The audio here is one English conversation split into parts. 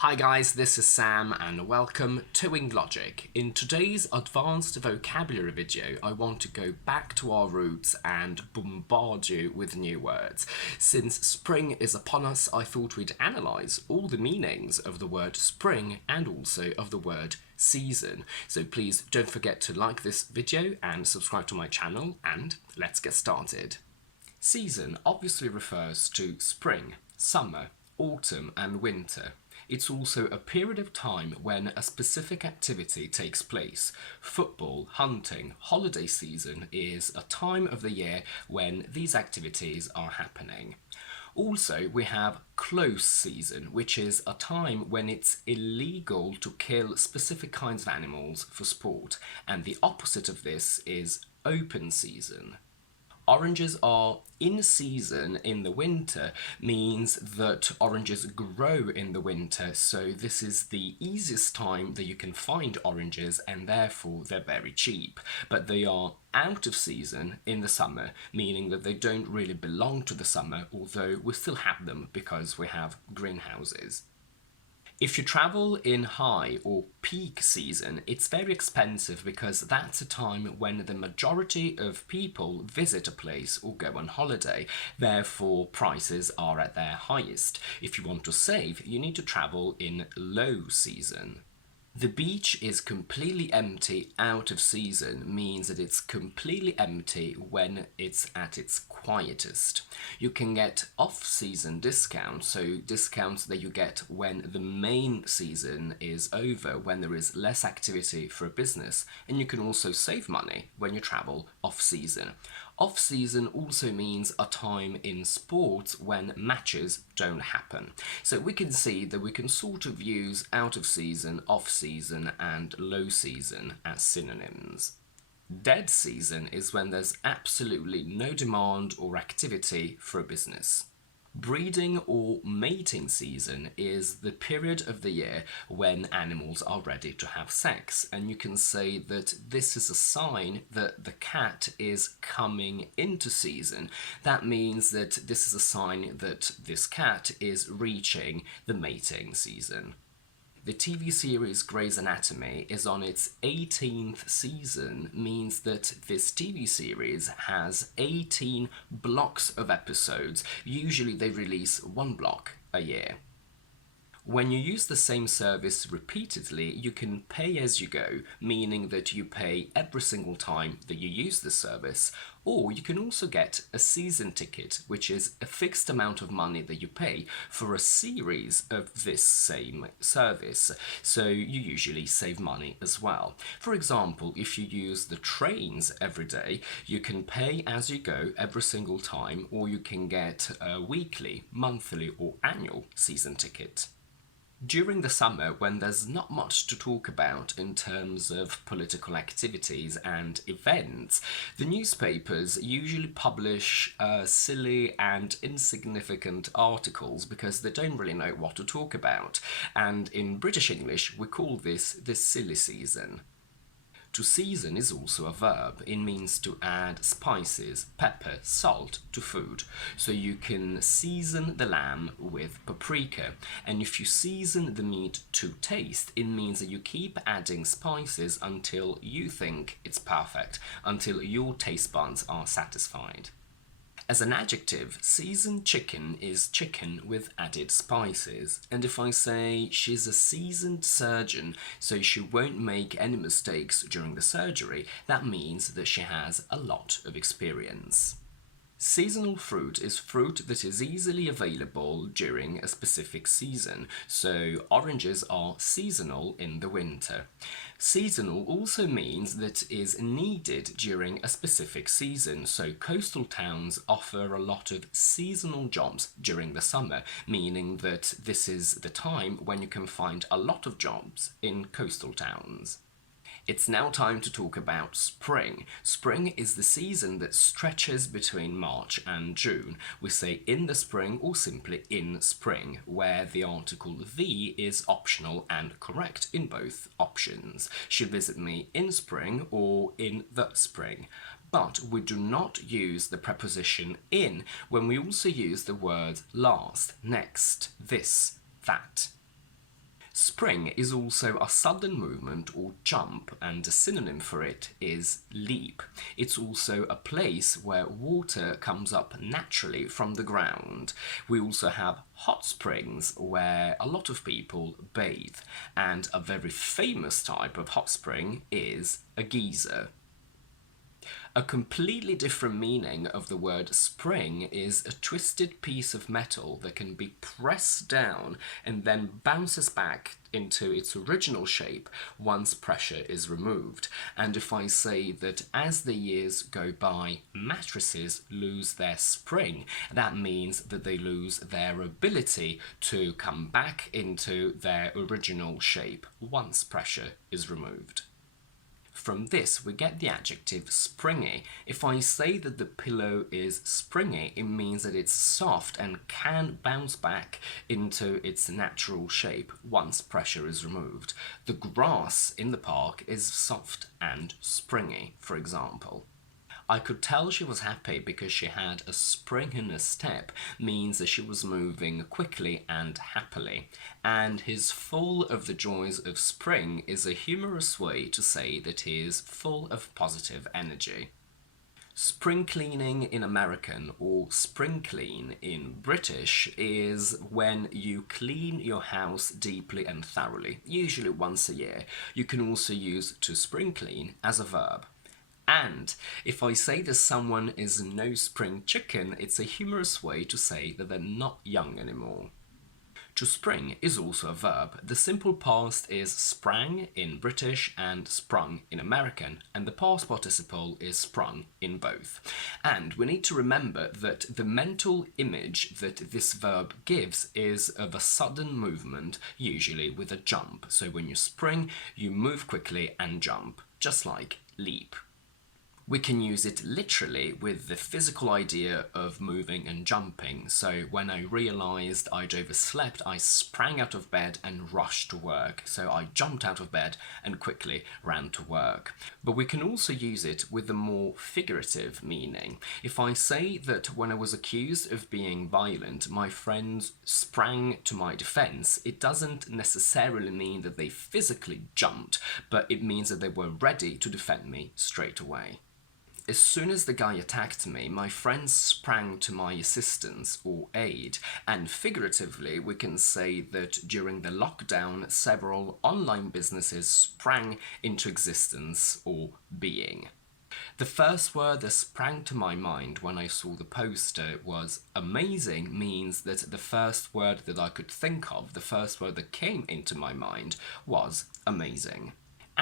Hi guys, this is Sam and welcome to Logic. In today's advanced vocabulary video, I want to go back to our roots and bombard you with new words. Since spring is upon us, I thought we'd analyse all the meanings of the word spring and also of the word season. So please don't forget to like this video and subscribe to my channel, and let's get started. Season obviously refers to spring, summer, autumn and winter. It's also a period of time when a specific activity takes place. Football, hunting, holiday season is a time of the year when these activities are happening. Also, we have close season, which is a time when it's illegal to kill specific kinds of animals for sport, and the opposite of this is open season. Oranges are in season in the winter means that oranges grow in the winter, so this is the easiest time that you can find oranges and therefore they're very cheap. But they are out of season in the summer, meaning that they don't really belong to the summer, although we still have them because we have greenhouses. If you travel in high or peak season, it's very expensive because that's a time when the majority of people visit a place or go on holiday. Therefore, prices are at their highest. If you want to save, you need to travel in low season. The beach is completely empty out of season means that it's completely empty when it's at its quietest. You can get off-season discounts, so discounts that you get when the main season is over, when there is less activity for a business, and you can also save money when you travel off-season. Off-season also means a time in sports when matches don't happen. So we can see that we can sort of use out of season, off-season and low season as synonyms. Dead season is when there's absolutely no demand or activity for a business. Breeding or mating season is the period of the year when animals are ready to have sex, and you can say that this is a sign that the cat is coming into season. That means that this is a sign that this cat is reaching the mating season. The TV series Grey's Anatomy is on its 18th season, means that this TV series has 18 blocks of episodes. Usually they release one block a year. When you use the same service repeatedly, you can pay as you go, meaning that you pay every single time that you use the service, or you can also get a season ticket, which is a fixed amount of money that you pay for a series of this same service, so you usually save money as well. For example, if you use the trains every day, you can pay as you go every single time, or you can get a weekly, monthly or annual season ticket. During the summer, when there's not much to talk about in terms of political activities and events, the newspapers usually publish silly and insignificant articles because they don't really know what to talk about. And in British English, we call this the silly season. To season is also a verb. It means to add spices, pepper, salt to food. So you can season the lamb with paprika. And if you season the meat to taste, it means that you keep adding spices until you think it's perfect, until your taste buds are satisfied. As an adjective, seasoned chicken is chicken with added spices. And if I say she's a seasoned surgeon, so she won't make any mistakes during the surgery, that means that she has a lot of experience. Seasonal fruit is fruit that is easily available during a specific season, so oranges are seasonal in the winter. Seasonal also means that is needed during a specific season, so coastal towns offer a lot of seasonal jobs during the summer, meaning that this is the time when you can find a lot of jobs in coastal towns. It's now time to talk about spring. Spring is the season that stretches between March and June. We say in the spring or simply in spring, where the article the is optional and correct in both options. Should visit me in spring or in the spring. But we do not use the preposition in when we also use the word last, next, this, that. Spring is also a sudden movement or jump, and a synonym for it is leap. It's also a place where water comes up naturally from the ground. We also have hot springs where a lot of people bathe, and a very famous type of hot spring is a geyser. A completely different meaning of the word spring is a twisted piece of metal that can be pressed down and then bounces back into its original shape once pressure is removed. And if I say that as the years go by, mattresses lose their spring, that means that they lose their ability to come back into their original shape once pressure is removed. From this, we get the adjective springy. If I say that the pillow is springy, it means that it's soft and can bounce back into its natural shape once pressure is removed. The grass in the park is soft and springy, for example. I could tell she was happy because she had a spring in her step, means that she was moving quickly and happily. And he's full of the joys of spring is a humorous way to say that he is full of positive energy. Spring cleaning in American or spring clean in British is when you clean your house deeply and thoroughly, usually once a year. You can also use to spring clean as a verb. And if I say that someone is no spring chicken, it's a humorous way to say that they're not young anymore. To spring is also a verb. The simple past is sprang in British and sprung in American, and the past participle is sprung in both. And we need to remember that the mental image that this verb gives is of a sudden movement, usually with a jump. So when you spring, you move quickly and jump, just like leap. We can use it literally with the physical idea of moving and jumping. So when I realized I'd overslept, I sprang out of bed and rushed to work. So I jumped out of bed and quickly ran to work. But we can also use it with a more figurative meaning. If I say that when I was accused of being violent, my friends sprang to my defense, it doesn't necessarily mean that they physically jumped, but it means that they were ready to defend me straight away. As soon as the guy attacked me, my friends sprang to my assistance or aid, and figuratively we can say that during the lockdown several online businesses sprang into existence or being. The first word that sprang to my mind when I saw the poster was amazing, means that the first word that I could think of, the first word that came into my mind was amazing.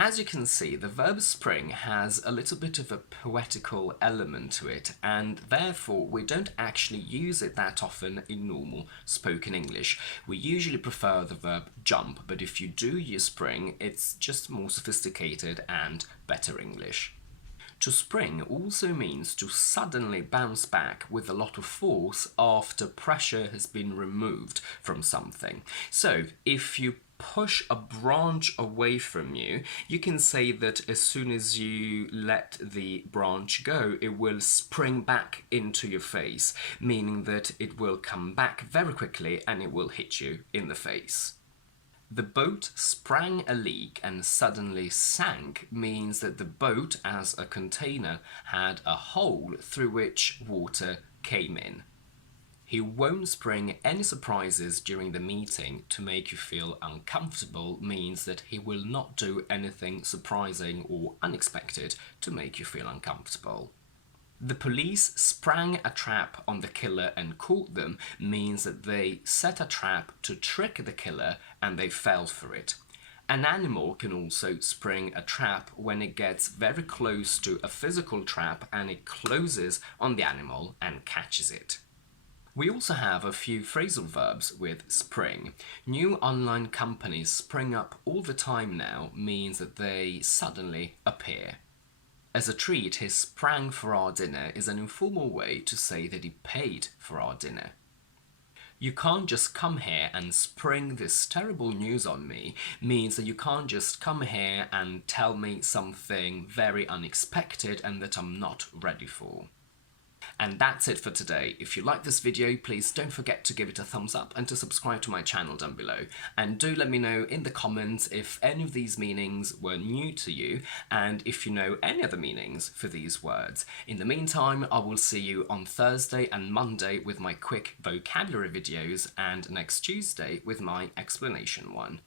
As you can see, the verb spring has a little bit of a poetical element to it, and therefore we don't actually use it that often in normal spoken English. We usually prefer the verb jump, but if you do use spring, it's just more sophisticated and better English. To spring also means to suddenly bounce back with a lot of force after pressure has been removed from something. So, if you push a branch away from you, you can say that as soon as you let the branch go, it will spring back into your face, meaning that it will come back very quickly and it will hit you in the face. The boat sprang a leak and suddenly sank means that the boat, as a container, had a hole through which water came in. He won't spring any surprises during the meeting to make you feel uncomfortable means that he will not do anything surprising or unexpected to make you feel uncomfortable. The police sprang a trap on the killer and caught them means that they set a trap to trick the killer and they fell for it. An animal can also spring a trap when it gets very close to a physical trap and it closes on the animal and catches it. We also have a few phrasal verbs with spring. New online companies spring up all the time now means that they suddenly appear. As a treat, he sprang for our dinner is an informal way to say that he paid for our dinner. You can't just come here and spring this terrible news on me means that you can't just come here and tell me something very unexpected and that I'm not ready for. And that's it for today. If you like this video, please don't forget to give it a thumbs up and to subscribe to my channel down below. And do let me know in the comments if any of these meanings were new to you and if you know any other meanings for these words. In the meantime, I will see you on Thursday and Monday with my quick vocabulary videos and next Tuesday with my explanation one.